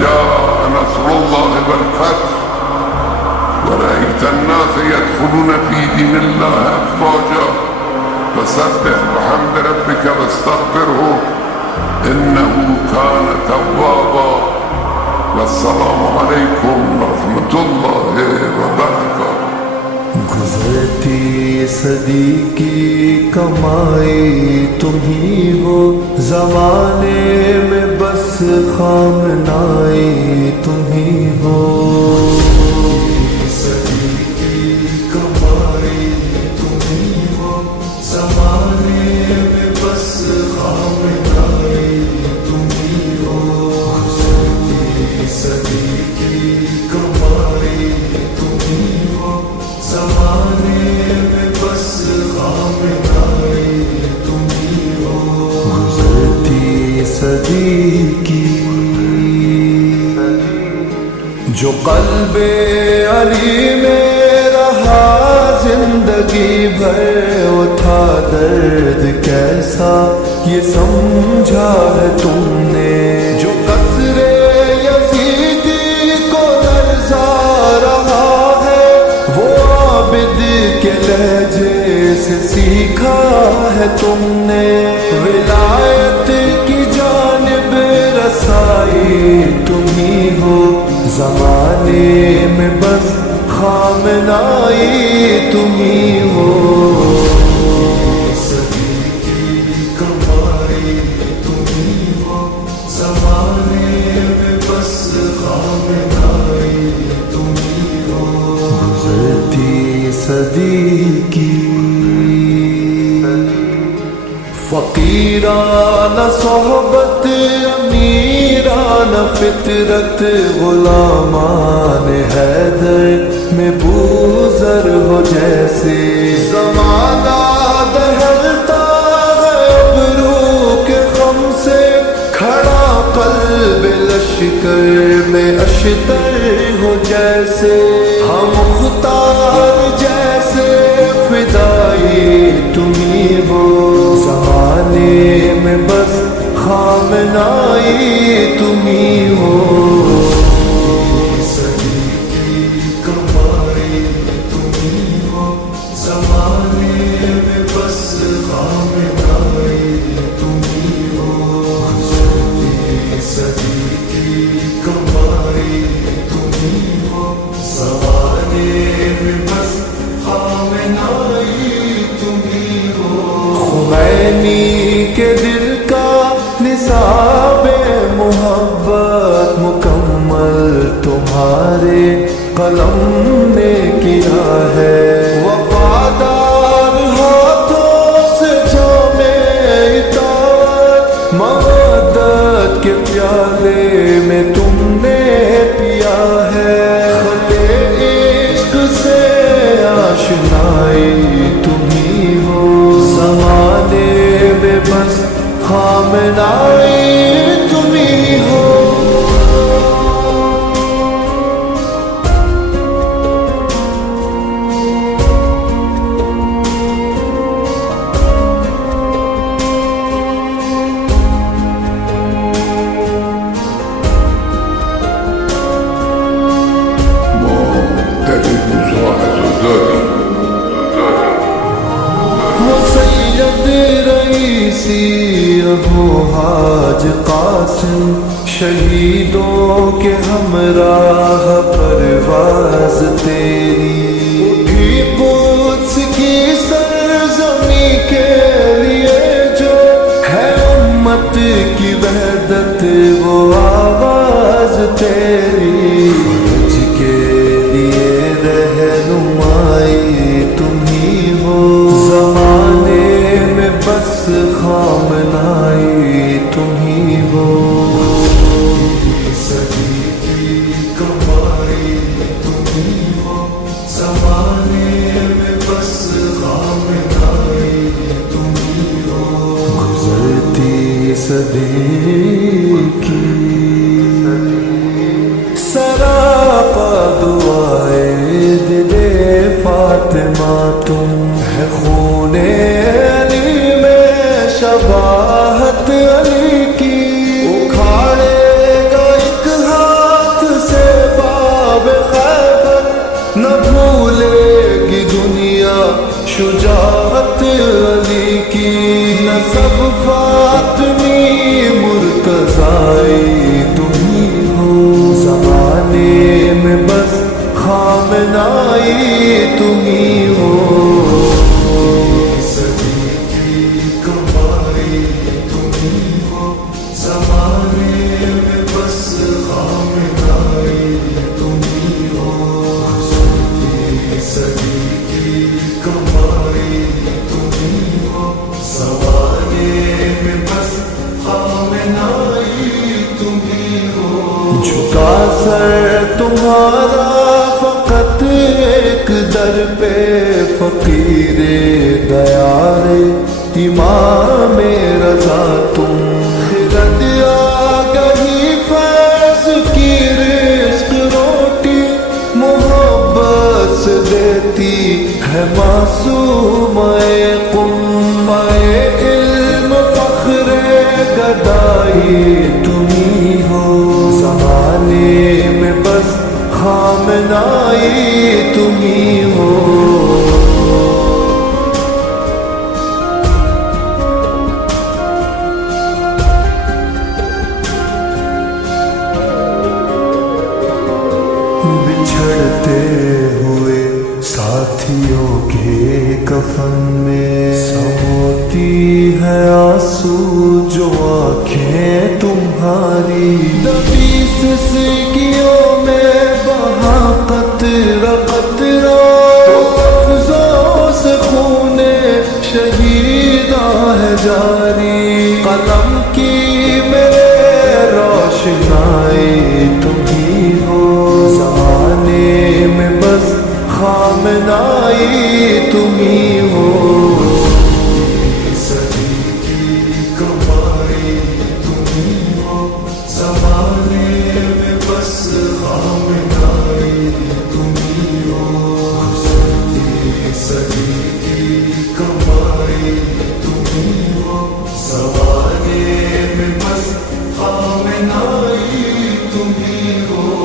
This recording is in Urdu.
جاء نصر الله والفتح ورأيت الناس يدخلون في دين الله أفواجا فسبح بحمد ربك واستغفره إنه كان توابا والسلام عليكم ورحمة الله وبركاته. گزرتی صدی کی کمائی تم ہی ہو، زمانے میں بس خامنائی تم ہی ہو. صدی کی کمائی تم ہی ہو، زمانے میں بس خامنائی تم ہی ہو. گزرتی صدی کی کمائی تم ہی ہو، زمانے میں بس خامنائی تم ہی ہو. گزرتی صدی کی جو قلب علی میں رہا زندگی بھر، وہ تھا درد کیسا یہ سمجھا ہے تم نے. جو قصر یزیدی کو لرزا رہا ہے، وہ عابد کے لہجے سے سیکھا ہے تم نے. ولایت کی جانب رسائی تم ہی ہو، زمانے میں بس خامنائی تم ہی ہو. صدی کی کمائی تم ہی ہو، زمانے میں بس خامنائی تم ہی ہو. گزرتی صدی کی فقیرانہ صحبت، امیرانہ فطرت، غلامان حیدر میں بوذر ہو جیسے. زمانہ دہلتا ہے ابرو کے خم سے، کھڑا قلب لشکر میں اشتر ہو جیسے. ہم مختار جیسے فدائی تم ہی ہو، زمانے میں بس خامنائی تم ہی ہو. صدی کی کمائی تم ہی ہو، زمانے میں بس خامنائی تم ہی ہو. گزرتی صدی کی کمائی تم ہی ہو، زمانے میں بس خامنائی تم ہی ہو. خمینی کے دل کا نصاب محبت مکمل تمہارے قلم نے کیا ہے. وفادار ہاتھوں سے جام اطاعت مودت کے پیالے میں تم نے پیا ہے. خط عشق سے آشنائی تم ہی ہو، زمانے میں بس خامنائی تم ہی ہو. ابو حاج قاسم شہیدوں کے ہمراہ پرواز تیری، اٹھی قدس کی سرزمین کے لیے جو ہے امت کی وحدت وہ آواز تیری. فرج کے لیے رہنمائی تم ہی ہو، زمانے میں بس خامنائی تم ہی ہو. صدی کی کمائی تم ہی ہو، زمانے میں بس خامنائی تم ہی ہو. گزرتی صدی کی سراپا دعائے دل فاطمہ تم ہے. خون علی میں شباہت علی کی، اکھاڑے گا ایک ہاتھ جھکا سر تمہارا فقط ایک در پہ فقیر دیار امام رضا تم خرد آگہی فیض کی رزق روٹی محبت سے دیتی ہے معصوم قم علم فخر گدائی تمہیں ہو زمانے میں بس خامنائی تمہیں ہو بچھڑتے ہوئے ساتھیوں کے کفن میں سموتی ہے آنسو جو آنکھیں تمہاری دبی سسکیوں میں بہا قطرہ قطرہ تو افزوں سے خون شہیدہ ہے جاری قلم کی میرے روشنائی تمہیں ہو زمانے میں بس خامنائی تمہیں ہو صدی کی کمائی تمہیں ہو زمانے میں بس خامنائی تمہیں ہو صدی کی کمائی تمہیں ہو زمانے میں بس خامنائی تمہیں ہو